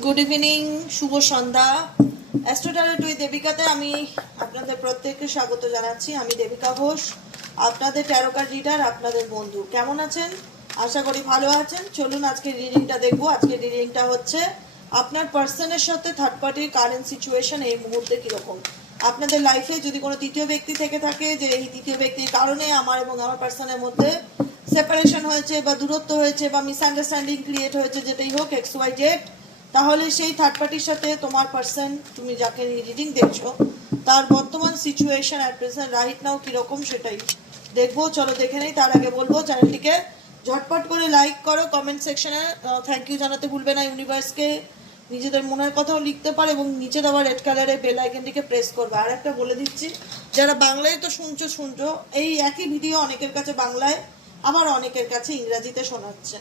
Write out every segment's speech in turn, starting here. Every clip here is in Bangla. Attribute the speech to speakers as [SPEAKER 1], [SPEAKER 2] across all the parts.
[SPEAKER 1] গুড ইভিনিং শুভ সন্ধ্যা। অ্যাস্ট্রোটারেট উইথ দেবিকাতে আমি আপনাদের প্রত্যেককে স্বাগত জানাচ্ছি। আমি দেবিকা ঘোষ, আপনাদের ট্যারোকার রিডার আপনাদের বন্ধু। কেমন আছেন? আশা করি ভালো আছেন। চলুন আজকে রিডিংটা দেখব। আজকে রিডিংটা হচ্ছে, আপনার পার্সনের সাথে থার্ড পার্টির কারেন্ট সিচুয়েশন এই মুহূর্তে কীরকম? আপনাদের লাইফে যদি কোনো তৃতীয় ব্যক্তি থেকে থাকে, যে এই তৃতীয় ব্যক্তির কারণে আমার এবং আমার পার্সনের মধ্যে সেপারেশন হয়েছে বা দূরত্ব হয়েছে বা মিসআন্ডারস্ট্যান্ডিং ক্রিয়েট হয়েছে, যেটাই হোক এক্স ওয়াই জেড তাহলে সেই থার্ড পার্টির সাথে তোমার পার্সন তুমি যাকে রিডিং দেখছ, তার বর্তমান situation at present right now কীরকম সেটাই দেখব। চলো দেখে নেই, তার আগে বলব চ্যানেলটিকে ঝটপট করে লাইক করো কমেন্ট সেকশনে থ্যাংক ইউ জানাতে ভুলবে না ইউনিভার্সকে নিজেদের মনের কথাও লিখতে পারে এবং নিচে দেওয়া রেড কালারের বেল আইকনটিকে প্রেস করবে। আর একটা বলে দিচ্ছি, যারা বাংলায় তো শুনছো শুনছো, এই একই ভিডিও অনেকের কাছে বাংলায়, আবার অনেকের কাছে ইংরাজিতে শোনাচ্ছে।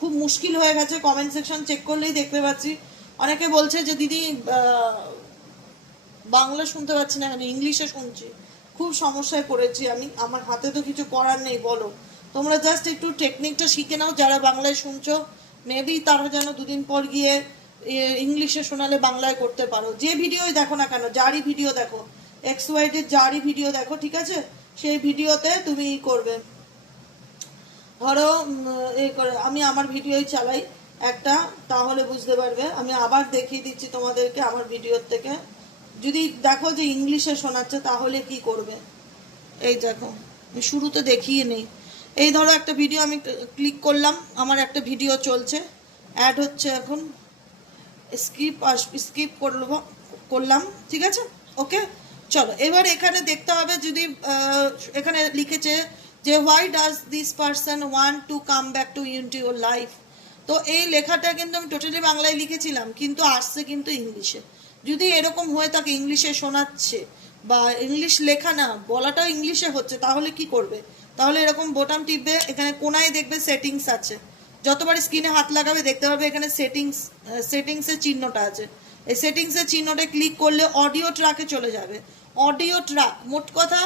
[SPEAKER 1] খুব মুশকিল হয়ে গেছে কমেন্ট সেকশন চেক করলেই দেখতে পাচ্ছি। অনেকে বলছে যে, দিদি বাংলা শুনতে পাচ্ছি না কেন? ইংলিশে শুনছি। খুব সমস্যায় পড়েছি আমি। আমার হাতে তো কিছু করার নেই, বলো। তোমরা জাস্ট একটু টেকনিকটা শিখে নাও। যারা বাংলায় শুনছো মেবি তারা যেন দুদিন পর গিয়ে ইংলিশে শোনালে বাংলায় করতে পারো। যে ভিডিওই দেখো না কেন, যারই ভিডিও দেখো এক্স ওয়াইডের যারই ভিডিও দেখো, ঠিক আছে? সেই ভিডিওতে তুমি করবে। ধরো এ করে, আমি আমার ভিডিওই চালাই। একটা, তাহলে বুঝতে পারবে। আমি আবার দেখিয়ে দিচ্ছি তোমাদেরকে আমার ভিডিওর থেকে। যদি দেখো যে ইংলিশে শোনাচ্ছে, তাহলে কি করবে? এই দেখো শুরুতে দেখিয়ে নেই। এই ধরো, একটা ভিডিও আমি ক্লিক করলাম। আমার একটা ভিডিও চলছে। অ্যাড হচ্ছে এখন। স্কিপ আস, স্কিপ করল করলাম, ঠিক আছে? ওকে? চলো, এবার এখানে দেখতে হবে যদি এখানে লিখেছে যে why does this person want to come back to you to your life তো এই লেখাটা কিন্তু আমি টোটালি বাংলায় লিখেছিলাম, কিন্তু আসছে কিন্তু ইংলিশে। যদি এরকম হয়ে থাকে, ইংলিশে শোনাচ্ছে বা ইংলিশ লেখা না, বলাটাও ইংলিশে হচ্ছে, তাহলে কি করবে? তাহলে এরকম বোটাম টিপবে, এখানে কোনায় দেখবে সেটিংস আছে। যতবার স্ক্রিনে হাত লাগাবে, দেখতে পাবে এখানে সেটিংস সেটিংসের চিহ্নটা আছে। এই সেটিংসের চিহ্নটা ক্লিক করলে অডিও ট্রাকে চলে যাবে। অডিও ট্রাক মোট কথা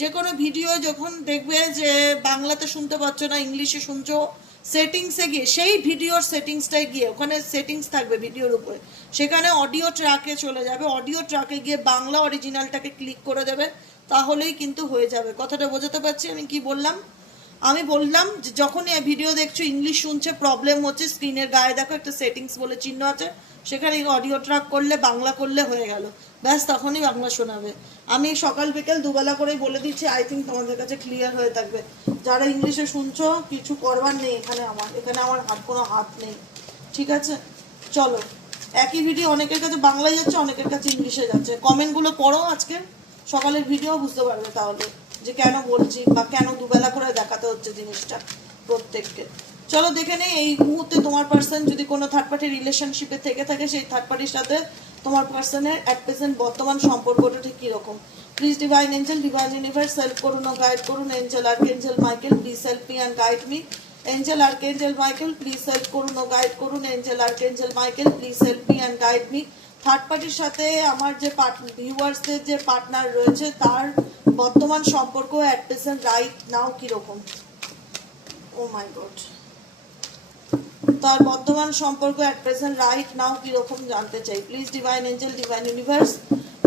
[SPEAKER 1] যে কোনো ভিডিও যখন দেখবে যে বাংলাতে শুনতে পাচ্ছ না, ইংলিশে শুনছো, সেটিংসে গিয়ে, সেই ভিডিওর সেটিংসটায় গিয়ে, ওখানে সেটিংস থাকবে ভিডিওর উপরে, সেখানে অডিও ট্র্যাকে চলে যাবে, অডিও ট্র্যাকে গিয়ে বাংলা অরিজিনালটাকে ক্লিক করে দেবে, তাহলেই কিন্তু হয়ে যাবে। কথাটা বোঝাতে পারছি আমি কি বললাম? আমি বললাম যখন ভিডিও দেখছ ইংলিশ শুনছে প্রবলেম হচ্ছে স্ক্রিনের গায়ে দেখো একটা সেটিংস বলে চিহ্ন আছে, সেখানে অডিও ট্র্যাক করলে, বাংলা করলে হয়ে গেল। ব্যাস, তখনই বাংলা শোনাবে। আমি সকাল বিকেল দুবেলা করেই বলে দিচ্ছি আই থিঙ্ক তোমাদের কাছে ক্লিয়ার হয়ে থাকবে। যারা ইংলিশে শুনছো, কিছু করবার নেই এখানে আমার এখানে আমার হাত, কোনো হাত নেই। ঠিক আছে? চলো। একই ভিডিও অনেকের কাছে বাংলায় যাচ্ছে, অনেকের কাছে ইংলিশে যাচ্ছে। কমেন্টগুলো পড়ো আজকে। সকালের ভিডিও বুঝতে পারবে তাহলে যে কেন বলছি বা কেন দুবেলা করে দেখাতে হচ্ছে জিনিসটা প্রত্যেককে। চলো দেখে নেই, এই মুহূর্তে তোমার পার্সন যদি কোনো থার্ড পার্টি রিলেশনশিপে থেকে থাকে, সেই থার্ড পার্টির সাথে তোমার পার্সনের অ্যাট প্রেজেন্ট বর্তমান সম্পর্কটা ঠিক কীরকম? Please divine angel divine universe help করুন ও গাইড করুন। Angel archangel Michael please help me and guide me angel archangel Michael please help করুন ও গাইড করুন। Angel archangel Michael please help me and guide me third পার্টির সাথে আমার যে ভিউয়ার্সদের যে পার্টনার রয়েছে, তার বর্তমান সম্পর্ক অ্যাট প্রেজেন্ট রাইট নাও কীরকম? ও মাই গড তার বর্তমান সম্পর্ক অ্যাট প্রেজেন্ট রাইট নাও কীরকম জানতে চাই? Please divine angel divine universe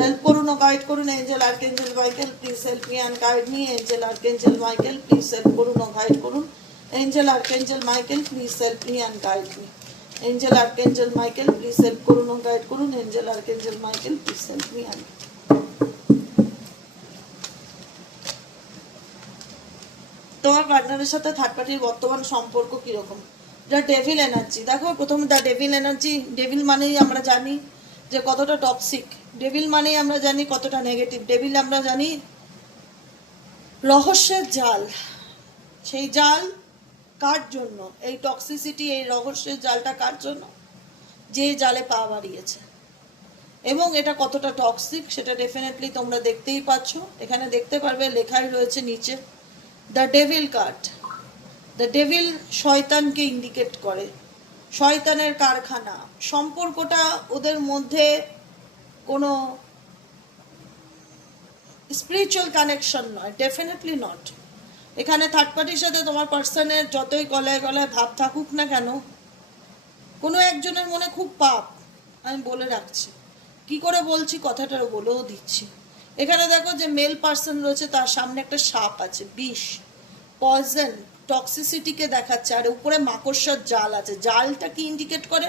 [SPEAKER 1] help করুন ও গাইড করুন। Angel archangel Michael please help me and guide me angel archangel Michael please help করুন ও গাইড করুন। Angel archangel Michael please help me and guide me angel archangel Michael please help করুন ও গাইড করুন। Angel archangel Michael please help me and তোমার পার্টনারের সাথে থার্ড পার্টির বর্তমান সম্পর্ক কীরকম? যা ডেভিল এনার্জি দেখো, প্রথমে দ্য ডেভিল এনার্জি ডেভিল মানেই আমরা জানি যে কতটা টক্সিক ডেভিল মানেই আমরা জানি কতটা নেগেটিভ ডেভিল আমরা জানি রহস্যের জাল। সেই জাল কার জন্য? এই টক্সিসিটি এই রহস্যের জালটা কার জন্য? যে জালে পা বাড়িয়েছে। এবং এটা কতটা টক্সিক সেটা ডেফিনেটলি তোমরা দেখতেই পাচ্ছ। এখানে দেখতে পারবে লেখাই রয়েছে নিচে the devil card the devil শয়তানকে ইন্ডিকেট করে। শয়তানের কারখানা। সম্পর্কটা ওদের মধ্যে কোনো স্পিরিচুয়াল কানেকশন নয় ডেফিনেটলি নট এখানে থার্ড পার্টির সাথে তোমার পার্সনের যতই গলায় গলায় ভাব থাকুক না কেন, কোনো একজনের মনে খুব পাপ, আমি বলে রাখছি। কি করে বলছি কথাটা বলেও দিচ্ছি। এখানে দেখো যে মেল পার্সন রয়েছে, তার সামনে একটা সাপ আছে, বিষ পয়জন টক্সিসিটিকে দেখাচ্ছে, আর উপরে মাকড়সার জাল আছে। জালটা কি ইন্ডিকেট করে?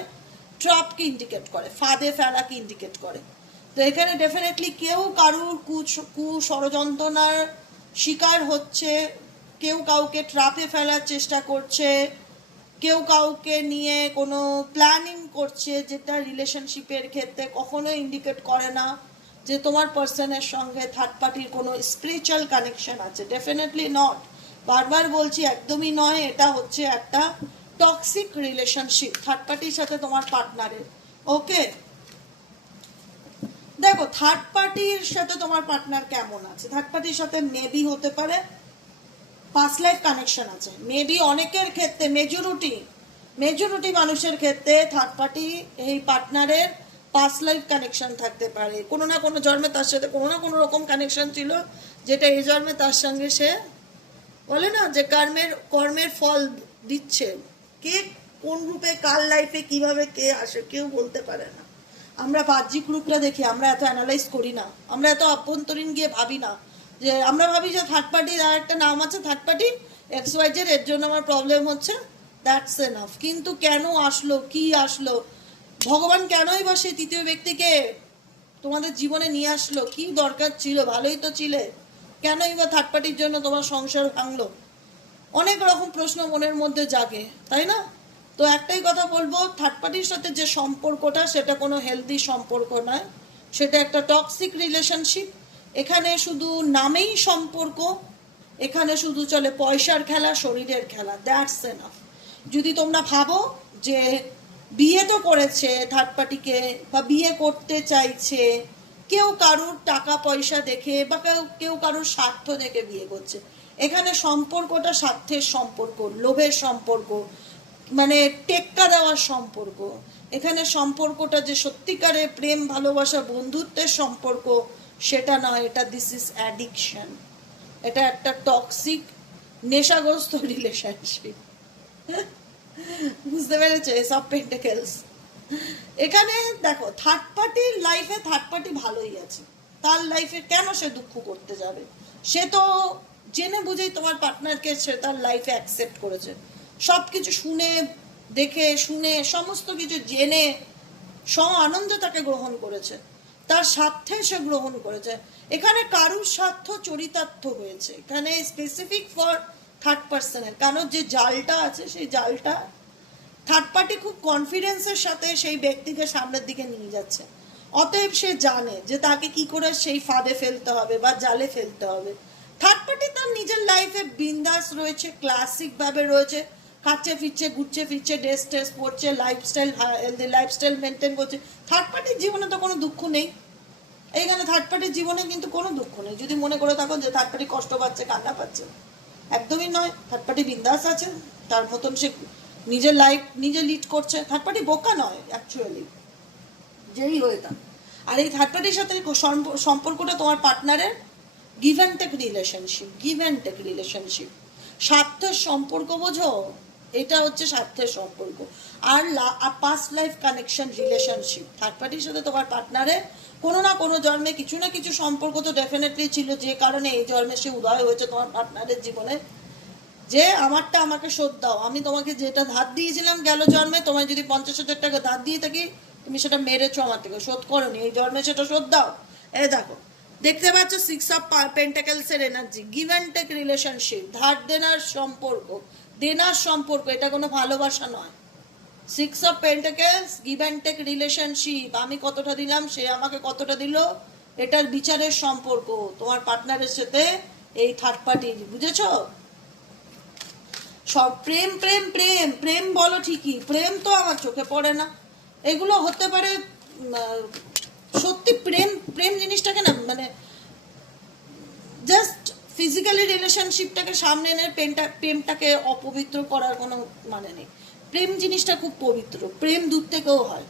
[SPEAKER 1] ট্রাপকে ইন্ডিকেট করে, ফাঁদে ফেলাকে ইন্ডিকেট করে। তো এখানে ডেফিনেটলি কেউ কারুর কুচ কু ষড়যন্ত্রণার শিকার হচ্ছে কেউ কাউকে ট্রাপে ফেলার চেষ্টা করছে, কেউ কাউকে নিয়ে কোনো প্ল্যানিং করছে যেটা রিলেশনশিপের ক্ষেত্রে কখনো ইন্ডিকেট করে না যে তোমার পার্সনের সঙ্গে থার্ড পার্টির কোনো স্পিরিচুয়াল কানেকশন আছে। ডেফিনেটলি নট বারবার বলছি, একদমই নয়। এটা হচ্ছে একটা টক্সিক রিলেশনশিপ থার্ড পার্টির সাথে তোমার পার্টনারের ওকে দেখো থার্ড পার্টির সাথে তোমার পার্টনার কেমন আছে? থার্ড পার্টির সাথে মেবি হতে পারে পাস লাইফ কানেকশন আছে। মেবি অনেকের ক্ষেত্রে মেজরিটি মেজরিটি মানুষের ক্ষেত্রে থার্ড পার্টি এই পার্টনারের পাস লাইফ কানেকশন থাকতে পারে। কোনো না কোনো জন্মে তার সাথে কোনো না কোনো রকম কানেকশন ছিল, যেটা এই জন্মে তার সঙ্গে সে বলে না যে কর্মের কর্মের ফল দিচ্ছে। কে কোন রূপে, কার লাইফে কীভাবে কে আসে, কেউ বলতে পারে না। আমরা বাহ্যিক রূপটা দেখি, আমরা এত অ্যানালাইজ করি না। আমরা এত অভ্যন্তরীণ গিয়ে ভাবি না। যে আমরা ভাবি যে থার্ড পার্টির আর একটা নাম আছে থার্ড পার্টি এক্স ওয়াইজের এর জন্য আমার প্রবলেম হচ্ছে দ্যাটস এনাফ কিন্তু কেন আসলো, কি আসলো? ভগবান কেনই বা সেই তৃতীয় ব্যক্তিকে তোমাদের জীবনে নিয়ে আসলো? কি দরকার ছিল? ভালোই তো ছিলে। কেনই বা থার্ড পার্টির জন্য তোমার সংসার ভাঙলো? অনেক রকম প্রশ্ন মনের মধ্যে জাগে, তাই না? তো একটাই কথা বলব থার্ড পার্টির সাথে যে সম্পর্কটা, সেটা কোনো হেলদি সম্পর্ক নয়। সেটা একটা টক্সিক রিলেশনশিপ এখানে শুধু নামেই সম্পর্ক, এখানে শুধু চলে পয়সার খেলা, শরীরের খেলা দ্যাটস এনাফ যদি তোমরা ভাবো যে বিয়ে তো করেছে থার্ড পার্টিকে বা বিয়ে করতে চাইছে, কেউ কারুর টাকা পয়সা দেখে, বা কেউ- কেউ কারুর স্বার্থ দেখে বিয়ে করছে, এখানে সম্পর্কটা স্বার্থের সম্পর্ক, লোভের সম্পর্ক মানে টেক্কা দেওয়ার সম্পর্ক। এখানে সম্পর্কটা যে সত্যিকারে প্রেম, ভালোবাসা, বন্ধুত্বের সম্পর্ক সেটা নয় এটা দিস ইজ অ্যাডিকশন এটা একটা টক্সিক নেশাগ্রস্ত রিলেশনশিপ বুঝতে পেরেছে? এসব পেন্টেকেলস এখানে দেখো থার্ড পার্টির লাইফে থার্ড পার্টি ভালোই আছে। তার লাইফে কেন সে দুঃখ করতে যাবে? সে তো জেনে বুঝেই তোমার পার্টনারকে সে তার লাইফে অ্যাকসেপ্ট করেছে। সব কিছু শুনে, দেখে, শুনে, সমস্ত কিছু জেনে, সম আনন্দ তাকে গ্রহণ করেছে। তার স্বার্থে সে গ্রহণ করেছে। এখানে কারুর স্বার্থ চরিতার্থ হয়েছে। এখানে স্পেসিফিক ফর থার্ড পার্সনের কারণ যে জালটা আছে, সেই জালটা থার্ড পার্টি খুব কনফিডেন্সের সাথে সেই ব্যক্তিকে সামনের দিকে নিয়ে যাচ্ছে। অতএব সে জানে যে তাকে কি করে সেই ফাঁদে ফেলতে হবে বা জালে ফেলতে হবে। থার্ড পার্টি তার নিজের লাইফে বিন্দাস রয়েছে ক্লাসিক ভাবে রয়েছে। খাচ্ছে, ফিরছে, ঘুরছে, ফিরছে ড্রেস ট্রেস পরছে লাইফস্টাইল হেলদি লাইফস্টাইল মেনটেন করছে। থার্ড পার্টির জীবনে তো কোনো দুঃখ নেই। এইখানে থার্ড পার্টির জীবনে কিন্তু কোনো দুঃখ নেই। যদি মনে করে থাকো যে থার্ড পার্টি কষ্ট পাচ্ছে, কান্না পাচ্ছে, একদমই নয়। থার্ড পার্টি বিন্দাস আছে। তার মতন সে নিজের লাইফ নিজে লিড করছে। থার্ড পার্টি বোকা নয় অ্যাকচুয়ালি যেই হয়ে থাক। আর এই থার্ড পার্টির সাথে সম্পর্কটা তোমার পার্টনারের give and take relationship give and take relationship স্বার্থের সম্পর্ক বোঝো এটা হচ্ছে স্বার্থের সম্পর্ক। আর past life connection relationship third পার্টির সাথে তোমার পার্টনারের কোনো না কোনো জন্মে কিছু না কিছু সম্পর্ক তো ডেফিনেটলি ছিল, যে কারণে এই জন্মে সে উদয় হয়েছে তোমার পার্টনারের জীবনে। যে আমারটা আমাকে শোধ দাও, আমি তোমাকে যেটা ধার দিয়েছিলাম গেল জন্মে, তোমায় যদি পঞ্চাশ হাজার টাকা ধার দিয়ে থাকি, তুমি সেটা মেরেছো আমার থেকে, শোধ করোনি, এই জন্মে সেটা শোধ দাও। এ দেখো, দেখতে পাচ্ছ সিক্স অফ পেন্টাকেলস এর energy give and take relationship ধার দেনার সম্পর্ক। দেনার সম্পর্ক, এটা কোনো ভালোবাসা নয়। Six of pentacles give and take relationship আমি কতটা দিলাম, সে আমাকে কতটা দিল, এটার বিচারের সম্পর্ক। তোমার পার্টনারের সাথে এই থার্ড পার্টির বুঝেছ? সব প্রেম প্রেম প্রেম প্রেম বলো ঠিকই, প্রেম তো আমার চোখে পড়ে না। এগুলো হতে পারে সত্যি প্রেম প্রেম জিনিসটাকে না মানে জাস্ট ফিজিক্যালি রিলেশনশিপটাকে সামনে এনে প্রেমটা, প্রেমটাকে অপবিত্র করার কোনো মানে নেই। প্রেম জিনিসটা খুব পবিত্র, প্রেম দূর থেকেও হয়।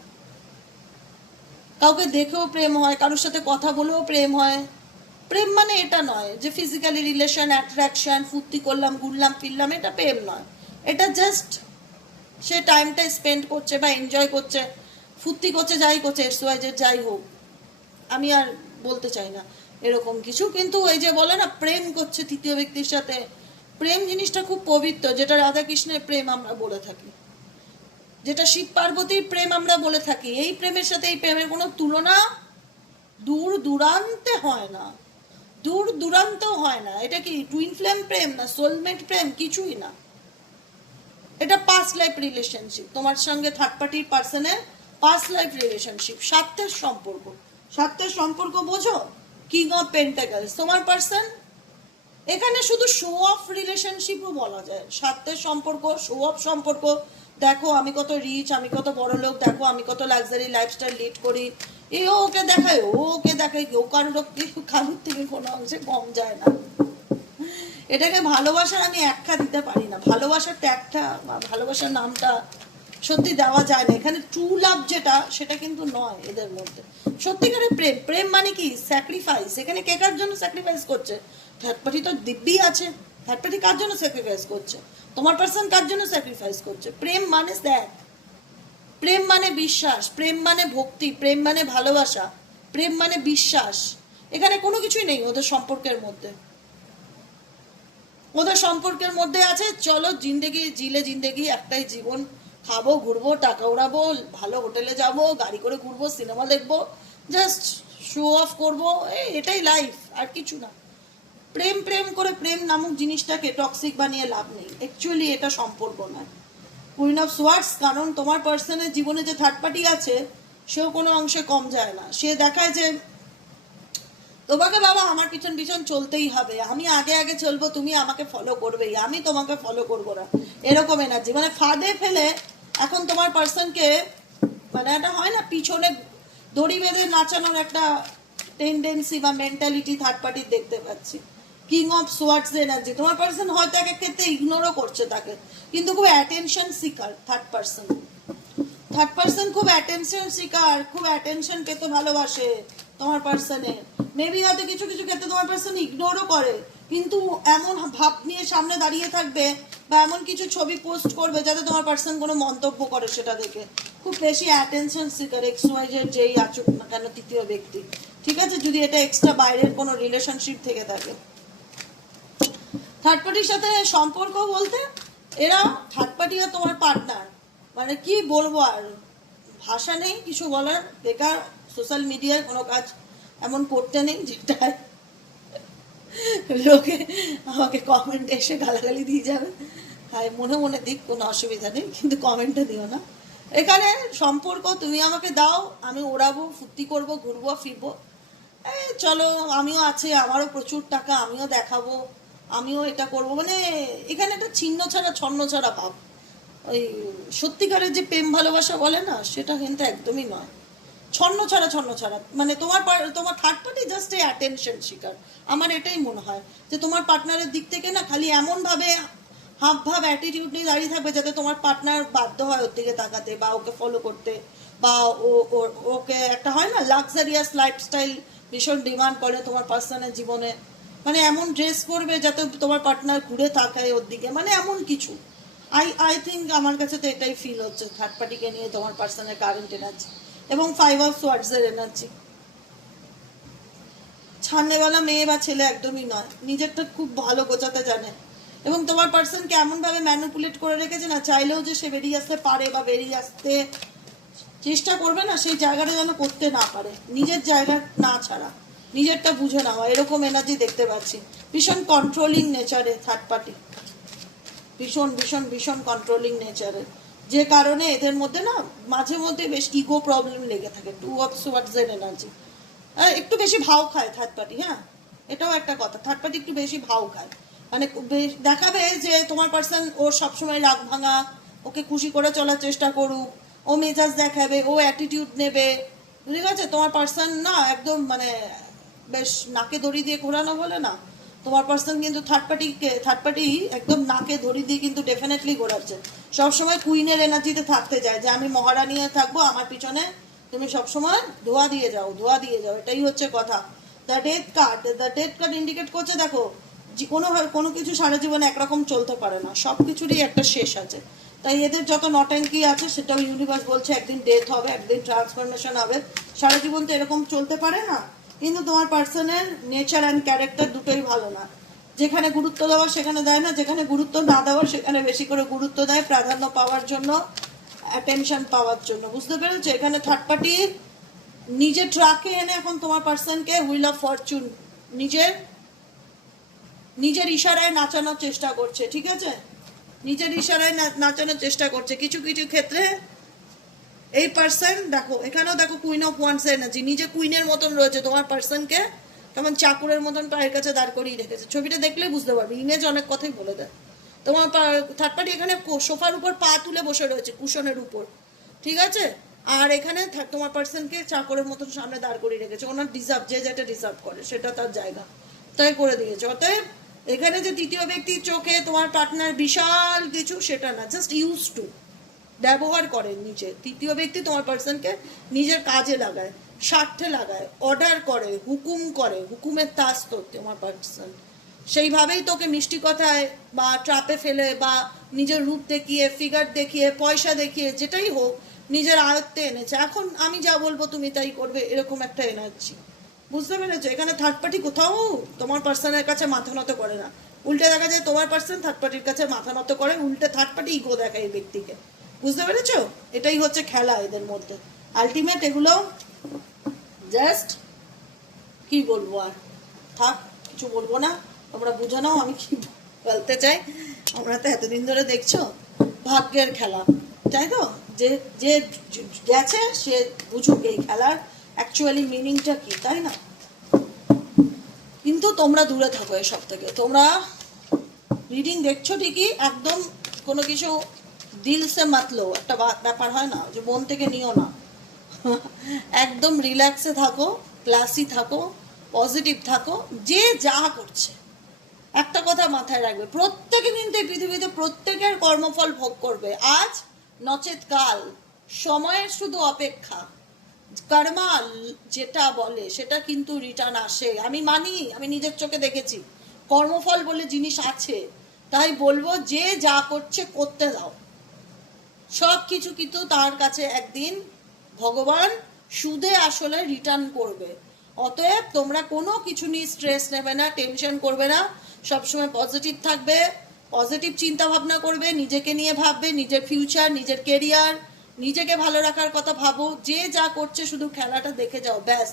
[SPEAKER 1] কাউকে দেখেও প্রেম হয়, কারোর সাথে কথা বলেও প্রেম হয়। প্রেম মানে এটা নয় যে ফিজিক্যালি রিলেশন অ্যাট্রাকশন ফুর্তি করলাম, ঘুরলাম, ফিরলাম, এটা প্রেম নয়। এটা জাস্ট সে টাইমটা স্পেন্ড করছে বা এনজয় করছে, ফুর্তি করছে, যাই করছে এক্স ওয়াই যাই হোক। আমি আর বলতে চাই না। এরকম কিছু। কিন্তু ওই যে বলে না, প্রেম করছে তৃতীয় ব্যক্তির সাথে। প্রেম জিনিসটা খুব পবিত্র, যেটা রাধাকৃষ্ণের প্রেম আমরা বলে থাকি। যেটা শিব পার্বতীর প্রেম আমরা বলে থাকি। এই প্রেমের সাথে এই প্রেমের কোনো তুলনা দূর দূরান্তে হয় না। দূর দূরান্ত হয় না। এটা কি টুইন ফ্লেম প্রেম না সোলমেট প্রেম? কিছুই না। এটা পাস্ট লাইফ রিলেশনশিপ তোমার সঙ্গে থার্ড পার্টির পার্সনের পাস্ট লাইফ রিলেশনশিপ স্বার্থের সম্পর্ক। স্বার্থের সম্পর্ক বোঝো? কিং অফ পেন্টাগলস তোমার পার্সন এখানে শুধু শো অফ রিলেশনশিপও বলা যায়। স্বার্থের সম্পর্ক শো অফ সম্পর্ক। দেখো, আমি কত রিচ আমি কত বড় লোক, দেখো, আমি কত লাক্সারি লাইফস্টাইল লিড করি। এ ও ওকে দেখায়, ও ওকে দেখায় কেউ কারোর কারোর থেকে কোনো অংশে কম যায় না। এটাকে ভালোবাসার আমি একটা দিতে পারি না। ভালোবাসার ট্যাগটা ভালোবাসার নামটা সত্যি দেওয়া যায় না। এখানে ট্রু লাভ যেটা, সেটা কিন্তু নয় এদের মধ্যে। সত্যিকারের প্রেম প্রেম মানে কি? স্যাক্রিফাইস এখানে কে কার জন্য স্যাক্রিফাইস করছে? থার্ড পার্টি তো দিব্যি আছে। থার্ড পার্টি কার জন্য স্যাক্রিফাইস করছে? তোমার পার্সন কার জন্য স্যাক্রিফাইস করছে? প্রেম মানে দেখ প্রেম মানে বিশ্বাস। প্রেম মানে ভক্তি। প্রেম মানে ভালোবাসা। প্রেম মানে বিশ্বাস। এখানে কোনো কিছুই নেই ওদের সম্পর্কের মধ্যে। ওদের সম্পর্কের মধ্যে আছে, চলো জিন্দেগি, জিলে জিন্দেগি, একটাই জীবন। খাব, ঘুরবো, টাকা উড়াবো, ভালো হোটেলে যাব, গাড়ি করে ঘুরবো, সিনেমা দেখব জাস্ট শো অফ করব এটাই লাইফ আর কিছু না। প্রেম প্রেম করে প্রেম নামক জিনিসটাকে টক্সিক বানিয়ে লাভ নেই। অ্যাকচুয়ালি এটা সম্পর্ক নয়। কুইন অফ সোয়ার্টস কারণ তোমার পার্সনের জীবনে যে থার্ড পার্টি আছে, সেও কোনো অংশে কম যায় না। সে দেখায় যে তোমাকে বাবা, আমার পিছন পিছন চলতেই হবে। আমি আগে আগে চলবো, তুমি আমাকে ফলো করবেই। আমি তোমাকে ফলো করব না। এরকম এনার্জি মানে ফাঁদে ফেলে এখন তোমার পার্সনকে মানে একটা হয় না, পিছনে দড়ি বেঁধে নাচানোর একটা টেন্ডেন্সি বা মেন্টালিটি থার্ড পার্টির দেখতে পাচ্ছি। কিং অফ সোয়ার্টস এনার্জি তোমার পার্সন হয়তো এক এক ক্ষেত্রে ইগনোরও করছে তাকে। কিন্তু খুব attention seeker third person third person খুব অ্যাটেনশন শিকার খুব অ্যাটেনশন পেতে ভালোবাসে। তোমার পার্সনে মেবি হয়তো কিছু কিছু ক্ষেত্রে তোমার পার্সন ইগনোরও করে। কিন্তু এমন ভাব নিয়ে সামনে দাঁড়িয়ে থাকবে বা এমন কিছু ছবি পোস্ট করবে যাতে তোমার পার্সন কোনো মন্তব্য করে সেটা দেখে। খুব বেশি অ্যাটেনশন সিকার এক্স ওয়াইজের যেই আচুক না কেন তৃতীয় ব্যক্তি। ঠিক আছে? যদি এটা এক্সট্রা বাইরের কোনো রিলেশনশিপ থেকে থাকে। থার্ড পার্টির সাথে সম্পর্ক বলতে, এরা থার্ড পার্টি আর তোমার পার্টনার মানে কি বলব আর? ভাষা নেই, কিছু বলার, বেকার সোশ্যাল মিডিয়ায় কোনো কাজ এমন করতে নেই যেটা লোকে আমাকে কমেন্টে এসে গালাগালি দিয়ে যাবে। আর মনে মনে দিক, কোনো অসুবিধা নেই, কিন্তু কমেন্টে দিও না। এখানে সম্পর্ক, তুমি আমাকে দাও, আমি ওড়াবো, ফুর্তি করব, ঘুরবো, ফিরবো। চলো, আমিও আছে, আমারও প্রচুর টাকা, আমিও দেখাবো, আমিও এটা করব। মানে এখানে একটা ছিন্ন ছাড়া, ছন্ন ছাড়া ভাব। ওই সত্যিকারের যে প্রেম ভালোবাসা বলে না, সেটা কিন্তু একদমই নয়। ছন্ন ছাড়া ছন্ন ছাড়া। মানে তোমার তোমার থার্ড পার্টি জাস্ট এই অ্যাটেনশন শিকার। আমার এটাই মনে হয় যে তোমার পার্টনারের দিক থেকে না খালি এমনভাবে হাব ভাব অ্যাটিটিউড নিয়ে দাঁড়িয়ে থাকবে যাতে তোমার পার্টনার বাধ্য হয় ওর দিকে তাকাতে বা ওকে ফলো করতে বা ও- ওকে একটা হয় না লাক্সারিয়াস লাইফস্টাইল ভীষণ ডিমান্ড করে তোমার পার্সোনাল জীবনে। মানে এমন ড্রেস করবে যাতে তোমার পার্টনার ঘুরে তাকায় ওর দিকে। মানে এমন কিছু। আই আই থিঙ্ক আমার কাছে তো এটাই ফিল হচ্ছে। থার্ড পার্টিকে নিয়ে তোমার পার্সোনাল কারেন্ট এনার্জি এবং ফাইভ অফ সোয়ার্ডসের এনার্জি ছাড়নেওয়ালা মেয়ে বা ছেলে একদমই নয়। নিজেরটা খুব ভালো গোছাতে জানে। এবং তোমার পার্সন পার্সনকে এমনভাবে ম্যানুপুলেট করে রেখেছে না, চাইলেও যে সে বেরিয়ে আসতে পারে বা বেরিয়ে আসতে চেষ্টা করবে না, সেই জায়গাটা যেন করতে না পারে। নিজের জায়গা না ছাড়া। নিজেরটা বুঝে নেওয়া এরকম এনার্জি দেখতে পাচ্ছি। ভীষণ কন্ট্রোলিং নেচারে থার্ড পার্টি ভীষণ ভীষণ ভীষণ কন্ট্রোলিং নেচারের যে কারণে এদের মধ্যে না মাঝে মধ্যে বেশ ইগো প্রবলেম লেগে থাকে টু অফ সোয়ার্ডসের এনার্জি একটু বেশি ভাও খায় থার্ড পার্টি হ্যাঁ এটাও একটা কথা। থার্ড পার্টি একটু বেশি ভাও খায়। মানে দেখাবে যে তোমার পার্সন ও সবসময় রাগ ভাঙা, ওকে খুশি করে চলার চেষ্টা করুক, ও মেজাজ দেখাবে, ও অ্যাটিটিউড নেবে। ঠিক আছে, তোমার পার্সন না একদম মানে বেশ নাকে দড়ি দিয়ে ঘোরানো বলে না তোমার পার্সন কিন্তু থার্ড পার্টিকে থার্ড পার্টি একদম নাকে দড়ি দিয়ে কিন্তু ডেফিনেটলি ঘোরাচ্ছে। সবসময় কুইনের এনার্জিতে থাকতে চায় যে, আমি মহারানী হয়ে থাকব, আমার পিছনে তুমি সবসময় ধোয়া দিয়ে যাও, ধোয়া দিয়ে যাও। এটাই হচ্ছে কথা। The death card the death card indicate করছে, দেখো, যে কোনো কোনো কিছু সারা জীবনে একরকম চলতে পারে না। সব কিছুরই একটা শেষ আছে। তাই এদের যত নটাঙ্কি আছে, সেটাও ইউনিভার্স বলছে, একদিন ডেথ হবে, একদিন ট্রান্সফরমেশন হবে। সারা জীবন তো এরকম চলতে পারে না? কিন্তু তোমার পার্সনের নেচার অ্যান্ড ক্যারেক্টার দুটোই ভালো না। যেখানে গুরুত্ব দেওয়া সেখানে দেয় না, যেখানে গুরুত্ব না দেওয়া সেখানে বেশি করে গুরুত্ব দেয় প্রাধান্য পাওয়ার জন্য অ্যাটেনশন পাওয়ার জন্য। বুঝতে পেরেছ? এখানে থার্ড পার্টি নিজের ট্রাকে এনে এখন তোমার পার্সনকে হুইল অফ ফরচুন নিজের নিজের ইশারায় নাচানোর চেষ্টা করছে, ঠিক আছে? নিজের ইশারায় নাচানোর চেষ্টা করছে। কিছু কিছু ক্ষেত্রে এই পার্সন দেখো, এখানেও দেখো কুইন অফ ওয়ান্স এনার্জি নিজে কুইনের মতন রয়েছে, তোমার পার্সনকে কেমন চাকুরের মতন পায়ের কাছে দাঁড় করিয়ে রেখেছে। ছবিটা দেখলে বুঝতে পারবে ইমেজ অনেক কথাই বলে দেয়। তোমার থার্ড পার্টি এখানে সোফার উপর পা তুলে বসে রয়েছে কুশনের উপর। ঠিক আছে? আর এখানে তোমার পার্সনকে চাকরের মতন সামনে দাঁড় করিয়ে রেখেছে, ওনার ডিজার্ভ যে যেটা ডিজার্ভ করে, সেটা তার জায়গা। তাই করে দিয়েছে। অতএব এখানে যে তৃতীয় ব্যক্তির চোখে তোমার পার্টনার বিশাল কিছু, সেটা না জাস্ট ইউজ টু ব্যবহার করে নিজে। তৃতীয় ব্যক্তি তোমার পার্সনকে নিজের কাজে লাগায়, স্বার্থে লাগায় অর্ডার করে, হুকুম করে, হুকুমের তাস তো তোমার পার্সন সেইভাবেই তোকে মিষ্টি কথায় বা ট্রাপে ফেলে বা নিজের রূপ দেখিয়ে ফিগার দেখিয়ে, পয়সা দেখিয়ে, যেটাই হোক, নিজের আয়ত্তে এনেছে। এখন আমি যা বলব তুমি তাই করবে, এরকম একটা এনার্জি বুঝতে পেরেছ? এখানে থার্ড পার্টি কোথাও তোমার পার্সনের কাছে মাথা নত করে না। উল্টে দেখা যায় তোমার পার্সন থার্ড পার্টির কাছে মাথা নত করে, উল্টে থার্ড পার্টি ইগো দেখায় এই ব্যক্তিকে। বুঝতে পেরেছ? এটাই হচ্ছে খেলা এদের মধ্যে। আলটিমেট এগুলো জাস্ট কি বলব আর? থাক, কিছু বলব না। তোমরা বুঝে নাও আমি কি বলতে চাই। আমরা তো এতদিন ধরে দেখছ, ভাগ্যের খেলা। তাই তো? যে যে গেছে, সে বুঝুক এই খেলার অ্যাকচুয়ালি মিনিংটা কি, তাই না? কিন্তু তোমরা দূরে থাকো এসব থেকে। তোমরা রিডিং দেখছ ঠিকই, একদম কোনো কিছু দিল সে মাতলো, একটা ব্যাপার হয় না, যে মন থেকে নিও না। একদম রিল্যাক্সে থাকো ক্লাসি থাকো পজিটিভ থাকো, যে যা করছে। একটা কথা মাথায় রাখবে, প্রত্যেকে কিন্তু পৃথিবীতে প্রত্যেকের কর্মফল ভোগ করবে। আজ নচেত কাল, সময়ের শুধু অপেক্ষা। কর্মা যেটা বলে, সেটা কিন্তু রিটার্ন আসে। আমি মানি, আমি নিজের চোখে দেখেছি, কর্মফল বলে জিনিস আছে। তাই বলব, যে যা করছে, করতে দাও। সব কিছু কিন্তু তার কাছে একদিন ভগবান সুদে আসলে রিটার্ন করবে। অতএব তোমরা কোনো কিছু নিয়ে স্ট্রেস নেবে না টেনশন করবে না, সবসময় পজিটিভ থাকবে পজিটিভ চিন্তা ভাবনা করবে, নিজেকে নিয়ে ভাববে, নিজের ফিউচার নিজের কেরিয়ার নিজেকে ভালো রাখার কথা ভাবো, যে যা করছে শুধু খেলাটা দেখে যাও, ব্যাস।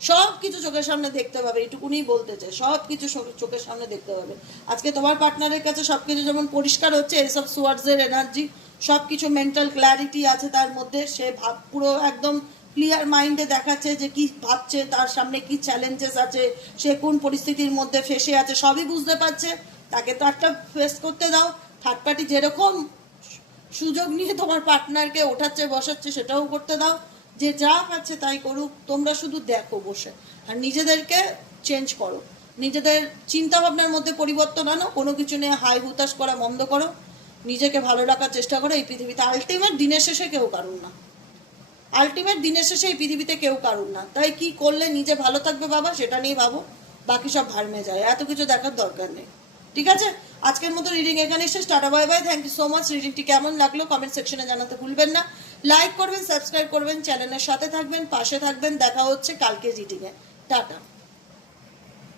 [SPEAKER 1] সব কিছু চোখের সামনে দেখতে পাবে এইটুকুনি বলতে চাই সব কিছু চোখের সামনে দেখতে পাবে। আজকে তোমার পার্টনারের কাছে সব কিছু যেমন পরিষ্কার হচ্ছে এসব সুয়ার্ডসের এনার্জি সব কিছু মেন্টাল ক্ল্যারিটি আছে তার মধ্যে, সে ভাব পুরো একদম ক্লিয়ার মাইন্ডে দেখাচ্ছে যে কি ভাবছে, তার সামনে কি চ্যালেঞ্জেস আছে, সে কোন পরিস্থিতির মধ্যে ফেসে আছে, সবই বুঝতে পারছে। তাকে তো একটা ফেস করতে দাও থার্ড পার্টি যেরকম সুযোগ নিয়ে তোমার পার্টনারকে ওঠাচ্ছে, বসাচ্ছে, সেটাও করতে দাও। যে যা পাচ্ছে তাই করুক, তোমরা শুধু দেখো বসে। আর নিজেদেরকে চেঞ্জ করো। নিজেদের চিন্তা ভাবনার মধ্যে পরিবর্তন আনো, কোনো কিছু নিয়ে হাই হুতাশ করা বন্ধ করো। নিজেকে ভালো রাখার চেষ্টা করো এই পৃথিবীতে। আলটিমেট দিনের শেষে কেউ কারুন না। আলটিমেট দিনের শেষে এই পৃথিবীতে কেউ কারুন না। তাই কি করলে নিজে ভালো থাকবে বাবা, সেটা নিয়ে ভাবো। বাকি সব ভারমে যায়। এত কিছু দেখার দরকার নেই। ঠিক আছে? আজকের মতো রিডিং এখানে শেষ। Tata bye bye thank you so much রিডিংটি কেমন লাগল? কমেন্ট সেকশনে জানাতে ভুলবেন না। লাইক করবেন সাবস্ক্রাইব করবেন চ্যানেলের সাথে থাকবেন পাশে থাকবেন দেখা হচ্ছে কালকে জিটিংয়ে টাটা।